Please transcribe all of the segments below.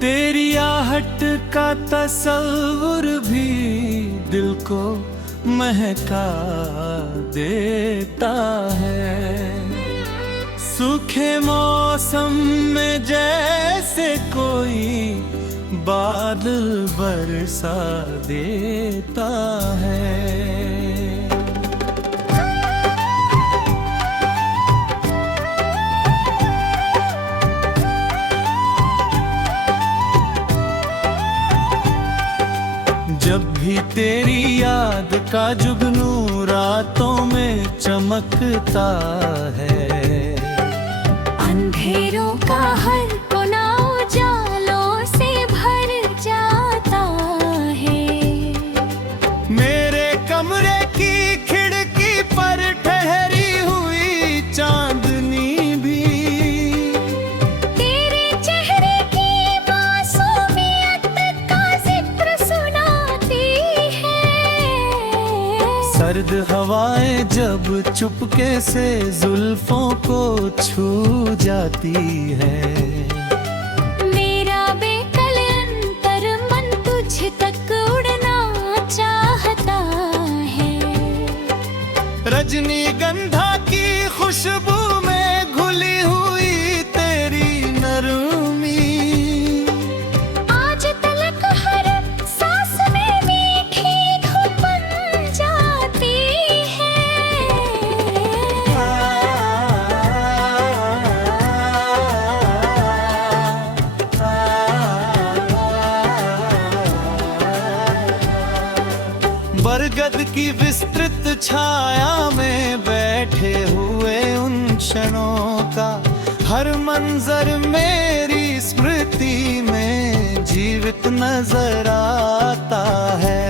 तेरी आहट का तस्वुर भी दिल को महका देता है। सूखे मौसम में जैसे कोई बादल बरसा देता है। जब भी तेरी याद का जुगनू रातों में चमकता है, अंधेरों का हर कोना उजालों से भर जाता है। मेरे कमरे की खिड़की पर ठहरी हुई चांदनी भी तेरे चेहरे की मासूमियत का जिक्र सुनाती है। सर्द हवाएं जब चुपके से जुल्फों को छू जाती है, मेरा बेकल अंतर मन तुझ तक उड़ना चाहता है। रजनीगंधा की खुशबू में घुली हुई तेरी नरमी आज तलक हर सांस में मीठी धुन बन जाती है। बरगद की विस्तृत छाया में बैठे हुए उन क्षणों का हर मंजर मेरी स्मृति में जीवित नजर आता है।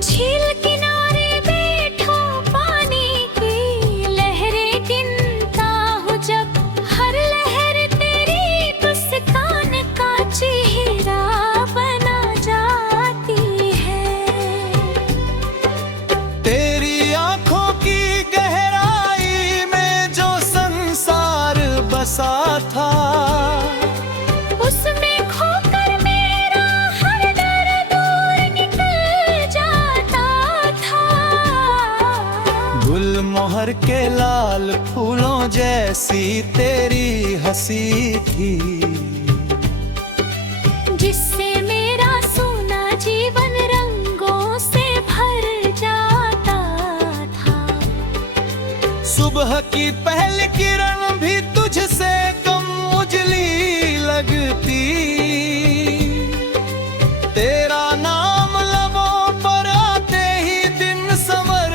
झील किनारे बैठो पानी की लहरें गिनता हूँ जब हर लहर तेरी मुस्कान का चेहरा बना जाती है। तेरी आंखों की गहराई में जो संसार बसा था, उसमें खोकर मेरा हर डर दूर निकल जाता था। गुलमोहर के लाल फूलों जैसी तेरी हंसी थी, जिससे मेरा सोना जीवन रंगों से भर जाता था। सुबह की पहली किरण भी तुझसे कम उजली लगती, तेरा नाम लबों पर आते ही दिन संवर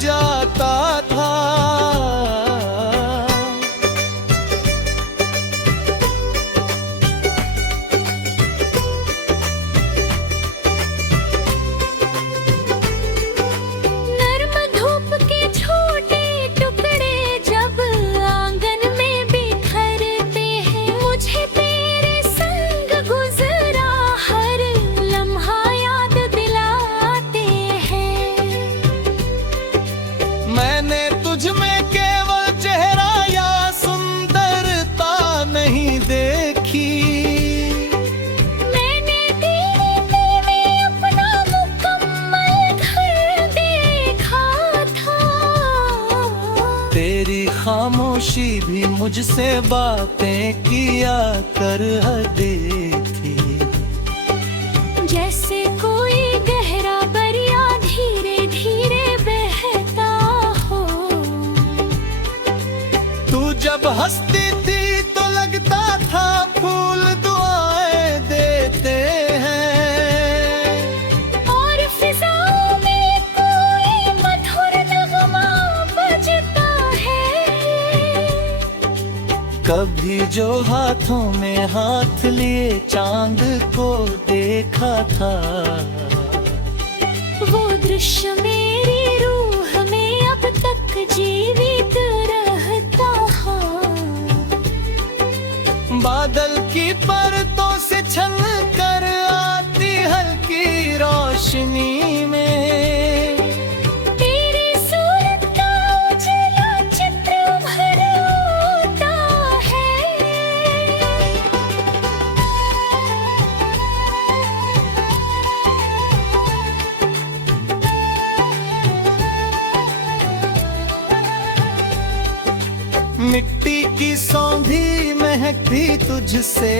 जाता था। नर्म धूप के छोटे टुकड़े जब आंगन में बिखरते हैं, मुझे तेरे संग गुजरा हर लम्हा याद दिलाते हैं। मैंने तुझ में केवल चेहरा या सुंदरता नहीं देखी, मैंने तेरे दिल में अपना मुकम्मल घर देखा था। तेरी खामोशी भी मुझसे बातें किया कर देती, जैसे कोई गहरा दरिया धीरे धीरे बहता हो। तू जब हंसती थी तो लगता था फूल दुआएं देते हैं। और फिजाओं में कोई मधुर नगमा बजता है। कभी जो हाथों में हाथ लिए चांद को देखा था, वो दृश्य मेरी रूह में अब तक जीवित रहता है। बादल की परतों से छल कर आती हल्की रोशनी में, तेरी सूरत का उजला चित्र भर होता है। भी तुझसे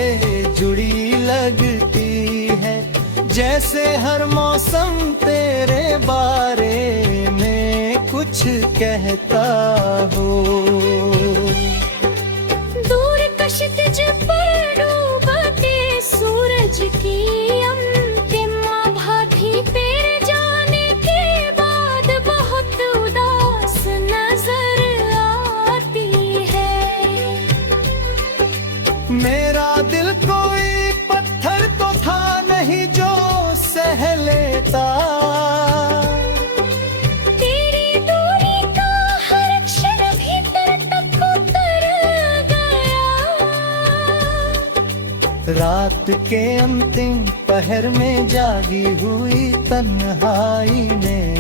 जुड़ी लगती है, जैसे हर मौसम तेरे बारे में कुछ कहता हो। दूर कशिश पर डूबते सूरज की अंतिम आभा थी, तेरे जाने के बाद बहुत उदास नजर आती है। मेरा दिल कोई पत्थर तो था नहीं जो सह लेता, तेरी दूरी का हर क्षण भीतर तक उतर गया। रात के अंतिम पहर में जागी हुई तन्हाई में,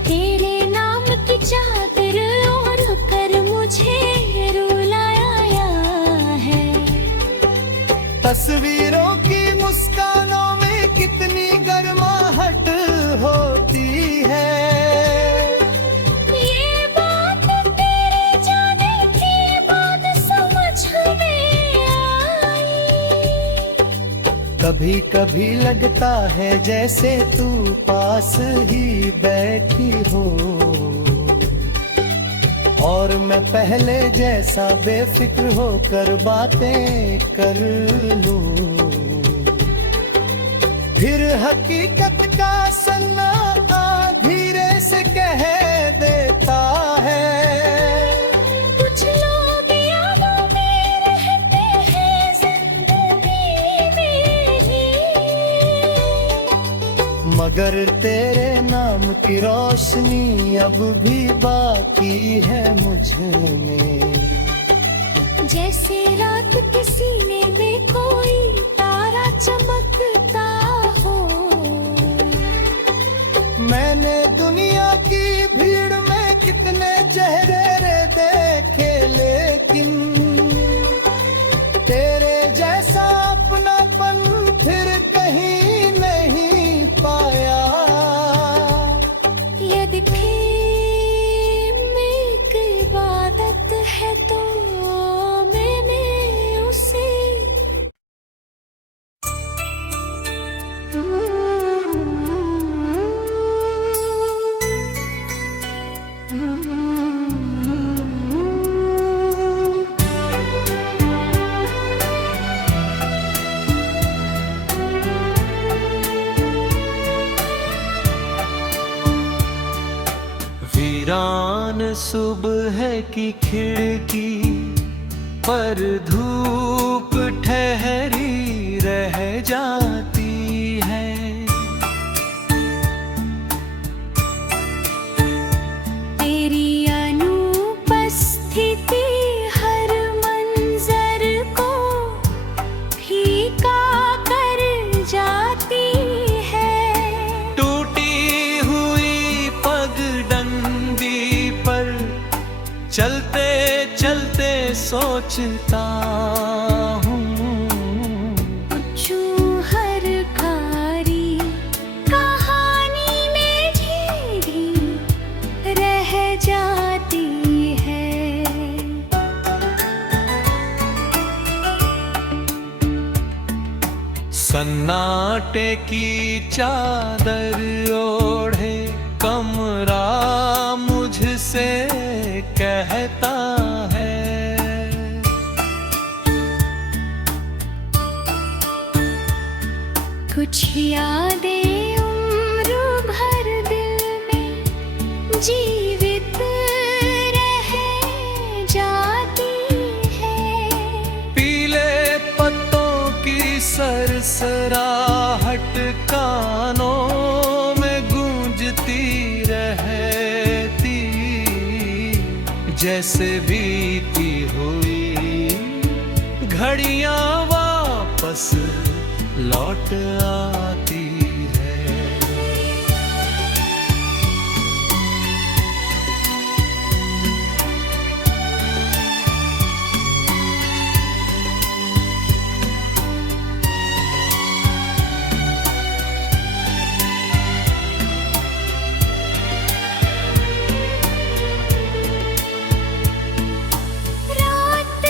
तेरे नाम की चादर ओढ़ कर मुझे रुलाया है। तस्वीरों की मुस्कानों में कितनी गर्माहट होती है। ये बात तेरे जाने के बाद समझ में आई। कभी कभी लगता है जैसे तू पास ही बैठी हो, और मैं पहले जैसा बेफिक्र होकर बातें कर लूं। फिर हकीकत का सन्नाटा धीरे से कह देता है, कुछ लोग यादों में रहते हैं जिंदगी में ही, मगर तेरे नाम की रोशनी अब भी बाकी है मुझ में। जैसे रात के सीने में कोई तारा चमकता हो। मैंने दुनिया की भीड़ में कितने चेहरे देखे, लेकिन तेरे जैसा अपनापन फिर कहीं नहीं पाया। यदि प्रेम एक इबादत है तो मैंने उसे वीरान सुबह की खिड़की पर धूप ठहरी रह जाती है। तेरी अनुपस्थिति हर मंजर को फीका कर जाती है। टूटी हुई पगडंडी पर चलते चलते सोचता हूँ, हर खारी कहानी में झीधी रह जाती है। सन्नाटे की चादर ओढ़े कमरा मुझसे कहता है, कुछ यादें उम्र भर दिल में जीवित रह जाती है। पीले पत्तों की सरसराहट कानों में गूंजती रहती, जैसे बीती हुई घड़ियां वापस लौट आती है। रात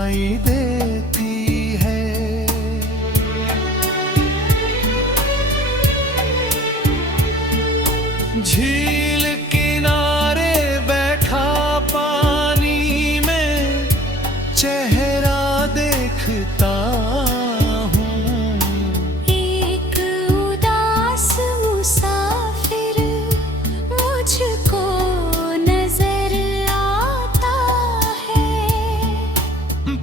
सुनाई देती है। झील किनारे बैठा पानी में चेहरा देखता हूँ। एक उदास मुसाफिर मुझको नजर आता है।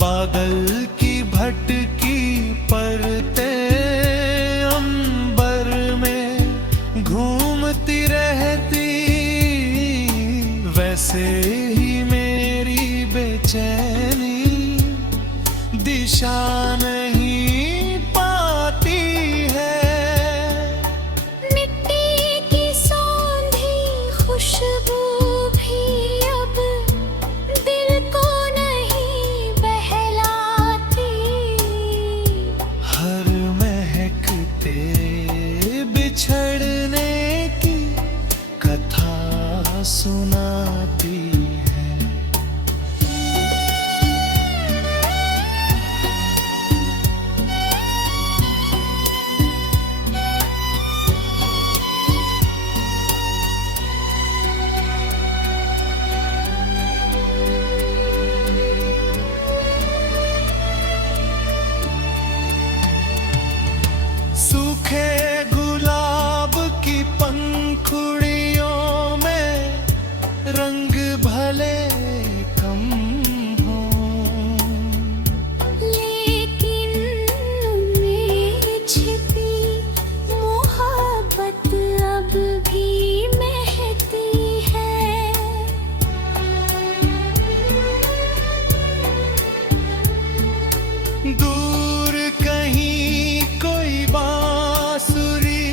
बादल की भटकी परतें अंबर में घूमती रहती, वैसे ही मेरी बेचैनी दिशा नहीं पाती है। मिट्टी की सौंधी खुशबू भी अब दिल को नहीं बहलाती। हर महकते बिछड़ने की कथा सुनाती है। सूखे गुलाब की पंखुड़ियों में रंग भले कम हों, लेकिन उनमें छिपी मोहब्बत अब भी महती है। दूर कहीं कोई बांसुरी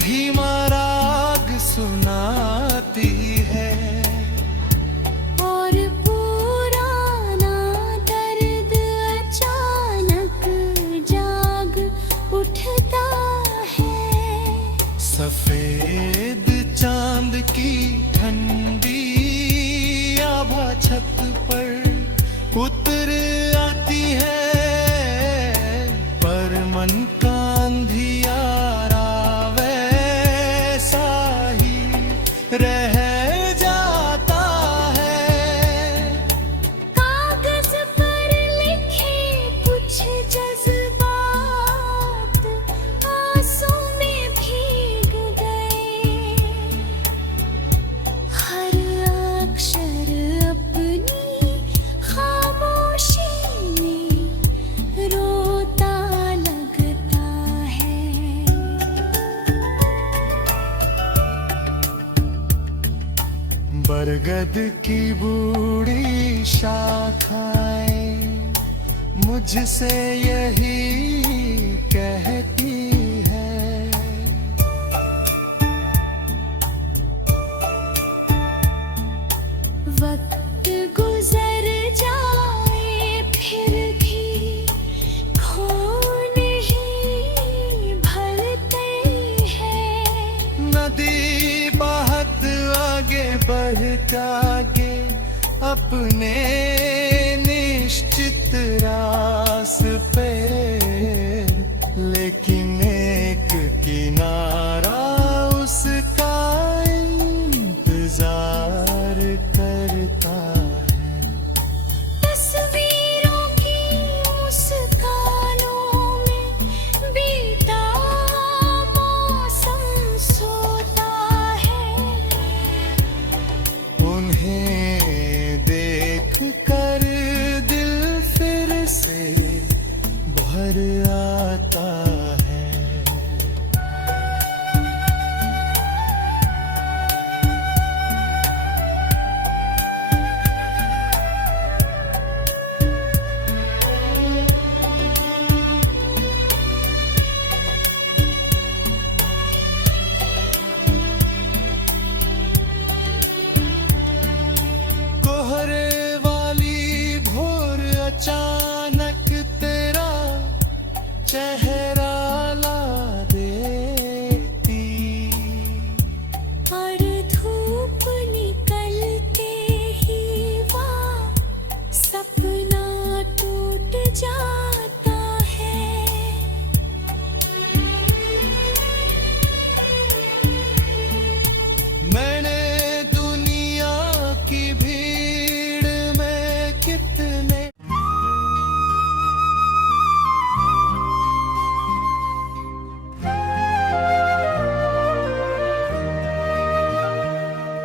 धीमा राग सुनाती है। और पुराना दर्द अचानक जाग उठता है। सफेद चांद की ठंडी आभा छत पर उतर आती है, पर मन का अंधियारा वैसा ही रह जाता है। कागज पर लिखे कुछ जज्बात आंसू में भीग गए। हर अक्षर अपनी खामोशी में रोता लगता है। बरगद की बूढ़ी शाखाएं मुझसे यही कहती है। वक्त गुजर जाए फिर भी खो नहीं भरते हैं। नदी बहुत आगे बढ़ता आगे अपने निश्चित रास पे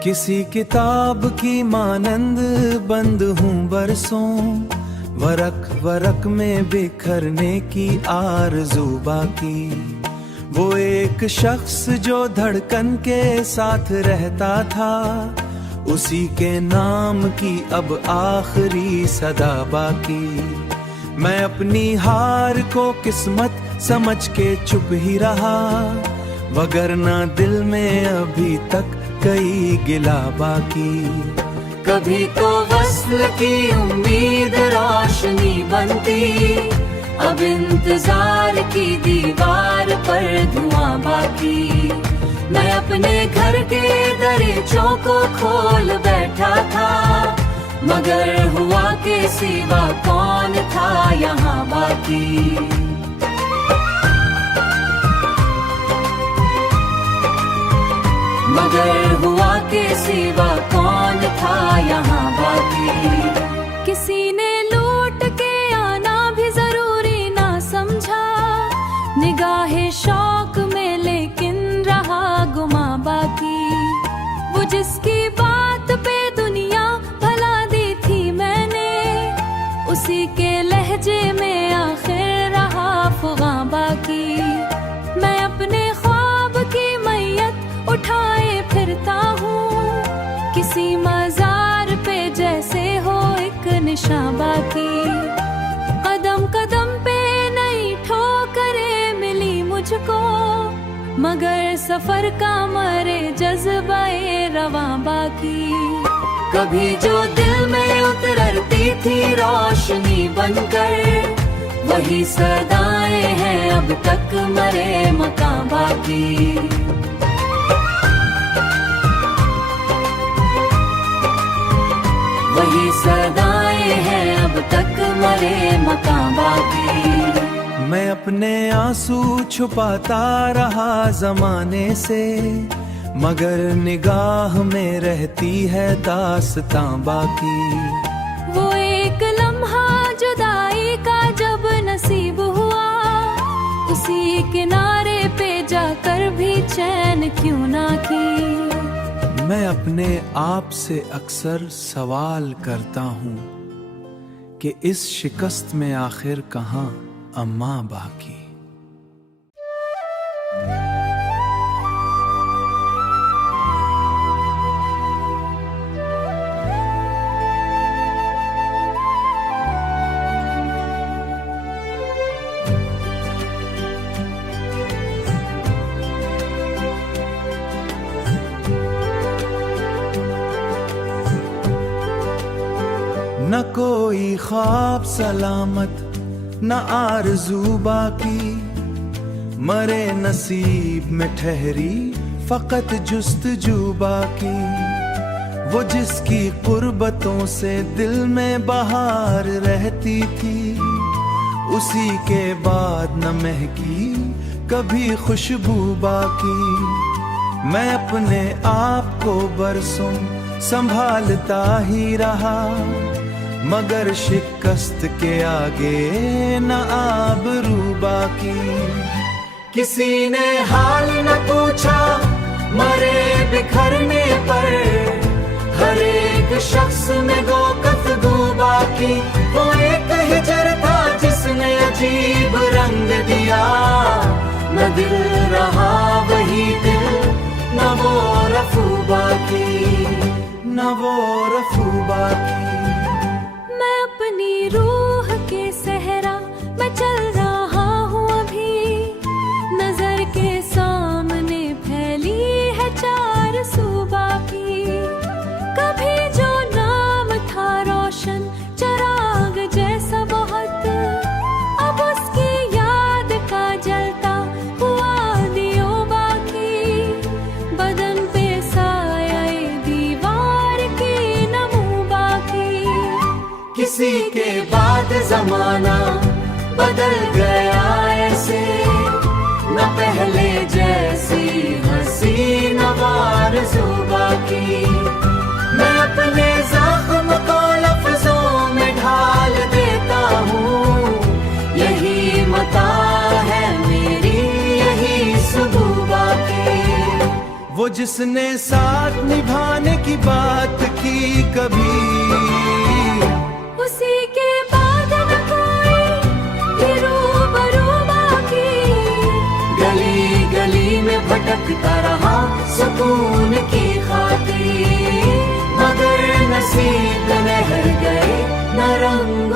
किसी किताब की मानंद बंद हूँ बरसों, वरक वरक में बिखरने की आरज़ू बाकी। वो एक शख्स जो धड़कन के साथ रहता था, उसी के नाम की अब आखिरी सदा बाकी। मैं अपनी हार को किस्मत समझ के चुप ही रहा, वगरना दिल में अभी तक कई गिला बाकी। कभी तो वस्ल की उम्मीद रोशनी बनती, अब इंतजार की दीवार पर धुआं बाकी। मैं अपने घर के दरीचों को खोल बैठा था, मगर हुआ के सिवा कौन था यहाँ बाकी। मगर हुआ के सिवा कौन था यहाँ बाकी। किसी ने लूट के आना भी जरूरी ना समझा, निगाहे शौक में लेकिन रहा गुमा बाकी। वो जिसकी बात पे दुनिया भला दी थी मैंने, उसी के लहजे में आखिर रहा फुगा बाकी। मैं अपने ख्वाब की मैयत उठाए फिरता हूँ, किसी मजार पे जैसे हो एक निशान बाकी। कदम कदम पे नई ठोकरें मिली मुझको, मगर सफर का मरे जज्बाए रवां बाकी। कभी जो दिल में उतरती थी रोशनी बनकर, वही सदाएं हैं अब तक मरे मकान बाकी। वही सदाएं हैं अब तक मरे मकान बाकी। मैं अपने आंसू छुपाता रहा जमाने से, मगर निगाह में रहती है दास्तां बाकी। वो एक लम्हा जुदाई का जब नसीब हुआ, उसी किनारे पे जाकर भी चैन क्यों ना की। मैं अपने आप से अक्सर सवाल करता हूँ कि इस शिकस्त में आखिर कहाँ अम्मा बाकी। न कोई ख्वाब सलामत, न आरज़ू बाकी। मरे नसीब में ठहरी फकत जुस्तजू बाकी। वो जिसकी कुर्बतों से दिल में बहार रहती थी, उसी के बाद न महकी कभी खुशबू बाकी। मैं अपने आप को बरसों संभालता ही रहा, मगर शिकस्त के आगे न आबरू बाकी। किसी ने हाल न पूछा मरे बिखरने पर, हर एक शख्स में दो गुफ्तगू बाकी। वो एक हिजर था जिसने अजीब रंग दिया, न दिल रहा वही दिल, न वो रफू बाकी, न वो रफू बाकी। अपनी रूह के सहरा मैं चल रहा हूँ अभी, नजर के सामने फैली है चार सूबा की। कभी जो नाम था रोशन चराग जैसा बहुत, अब उसकी याद का जलता हुआ दियो बाकी। बदन पे साया दीवार की नमू बाकी। किसी के बाद जमाना बदल गया ऐसे, न पहले जैसी हंसी नवार जुबा की। मैं अपने जख्म को लफ्जों में ढाल देता हूँ, यही मता है मेरी, यही सुबह की। वो जिसने साथ निभाने की बात की कभी, उसी के बाद न कोई रूबरू बाकी। गली गली में भटकता रहा सुकून की खातिर, मगर नसीब में रह गए न रंग